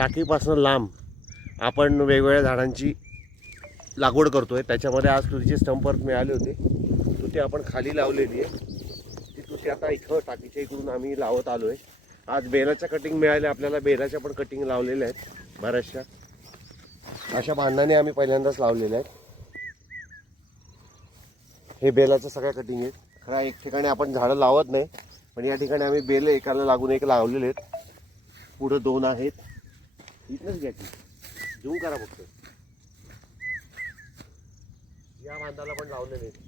टाकीपासून लांब आपण वेगवेगळ्या झाडांची लागवड करतो आहे त्याच्यामध्ये आज तुरीचे स्टंप मिळाले होते. तुती आपण खाली लावलेली आहे. ती तुती आता इथं टाकीच्या इकडून आम्ही लावत आलो आहे आज बेलाच्या कटिंग मिळाल्या आपल्याला बेलाच्या पण कटिंग लावलेल्या आहेत बऱ्याचशा. अशा भांडाने आम्ही पहिल्यांदाच लावलेल्या आहेत. हे बेलाचं सगळ्या कटिंग आहेत. खरं एक ठिकाणी आपण झाडं लावत नाही पण या ठिकाणी आम्ही बेल एकाला लागून एक लावलेले आहेत. पुढं दोन आहेत. इथनंच घ्या की करा फक्त. या बांधाला पण लावलेले आहेत.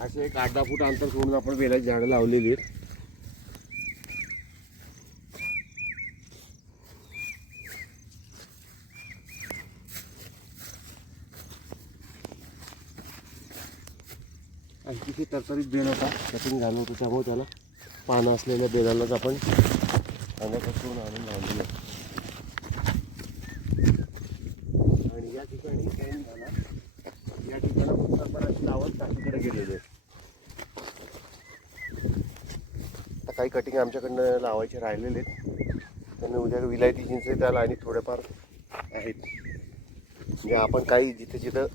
असे एक आठ दहा फूट अंतर सोडून आपण वेलाची झाडं लावलेली आहेत. आणखी तरतरीत बेल होता कटिंग घालून होतं त्यामुळे त्याला पानं असलेल्या बेलालाच आपण पाण्याचं करून आणून लावलेलं आहे. आणि या ठिकाणी एंड झाला? या ठिकाणी आपण लावत टाकीकडे गेलेलो आहे. आता काही कटिंग आमच्याकडनं लावायचे राहिलेले आहेत. त्यांनी उद्या विलायती चिंच त्याला आणि थोडेफार आहेत. म्हणजे आपण काही जिथे जिथं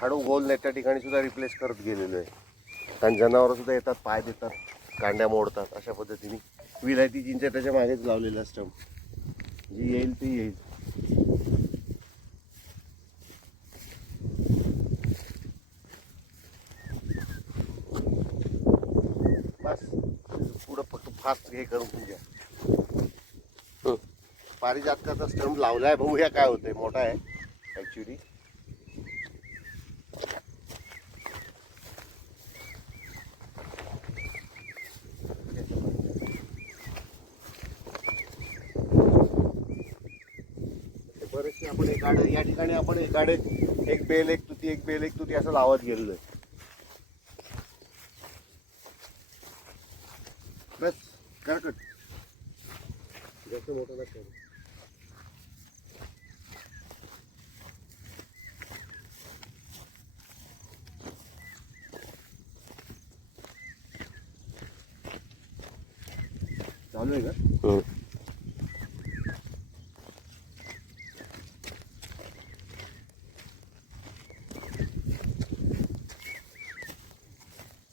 हाडू गोल नाही त्या ठिकाणी सुद्धा रिप्लेस करत गेलेलो आहे. कारण जनावरं सुद्धा येतात पाय देतात कांड्या मोडतात अशा पद्धतीने. विलायती चिंच त्याच्या मागेच लावलेलं स्टंप जी येईल ती येईल. बस. पुढं फक्त फास्ट हे करून घ्या. पारिजातकाचा स्टंप लावलाय बघूया काय होतंय. मोठा आहे ॲक्च्युली बरेचसे आपण एक एकाडे या ठिकाणी आपण एक एकाडे एक बेल एक तुती एक बेल एक तुती असं लावत गेलेलो आहे. बस करकट. जास्त मोठा लागतो चालू आहे का? हो.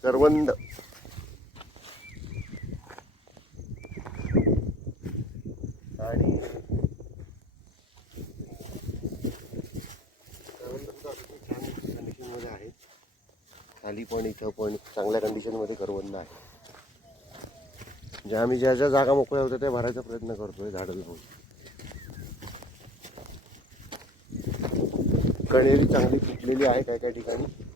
करवंद. आणि कंडिशनमध्ये आहे. खाली पण इथं पण चांगल्या कंडिशनमध्ये करवंद आहे. ज्या आम्ही ज्या ज्या जागा मोकळ्या होत्या त्या भरायचा प्रयत्न करतोय झाडं लावून. कणेरी चांगली फुटलेली आहे काय काय ठिकाणी.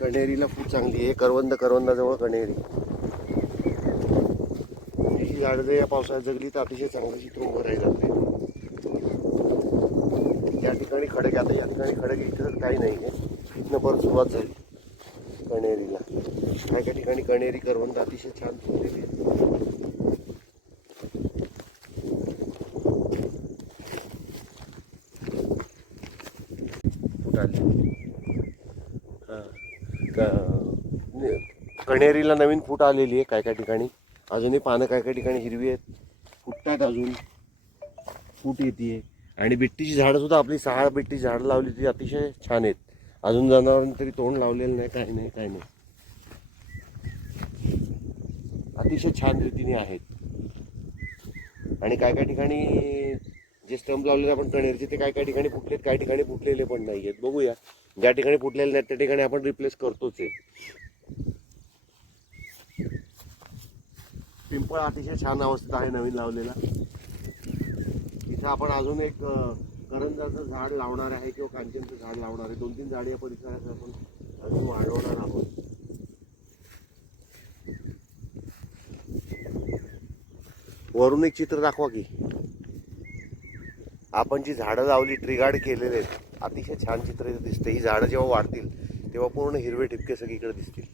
कणेरीला खूप चांगली आहे. करवंद करवंदाजवळ कणेरी ही झाडं जर या पावसाळ्यात जगली तर अतिशय चांगली चित्र उभं जाते या ठिकाणी खडक आता या ठिकाणी खडक इथं काही नाही आहे. इथनं परत सुरुवात झाली कणेरीला काय काय ठिकाणी कणेरी करवंद अतिशय छान फुटलेली आहे फूट आली हा. क- ने- कण्हेरीला नवीन फूट आलेली आहे काय काय ठिकाणी? अजूनही पानं काय काय ठिकाणी हिरवी आहेत? फुटतात अजून. फूट येते आणि बिट्टीची झाडं सुद्धा आपली सहा बिट्टीची झाडं लावली ती अतिशय छान आहेत. अजून जनावरांनी तरी तोंड लावलेलं नाही काही नाही काही नाही. अतिशय छान रीतीने आहेत. आणि काय काय ठिकाणी जे स्टंप लावलेले आपण कणेरचे ते काय काय ठिकाणी फुटलेत काय ठिकाणी फुटलेले पण नाही आहेत बघूया. ज्या ठिकाणी फुटलेले नाहीत त्या ठिकाणी आपण रिप्लेस करतोच आहे. पिंपळ अतिशय छान अवस्थेत आहे नवीन लावलेला. इथं आपण अजून एक करंजाचं झाड लावणार आहे किंवा कांचनचं झाड लावणार आहे. दोन तीन झाडे या परिसरात आपण अजून वाढवणार आहोत. वरून एक चित्र दाखवा की. आपण जी झाडं लावली ट्रिगार्ड केलेले आहेत अतिशय छान चित्र दिसते ही झाडं जेव्हा वाढतील तेव्हा पूर्ण हिरवे ठिपके सगळीकडे दिसतील.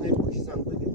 आम्ही काम करत असताना आम्हाला पेरते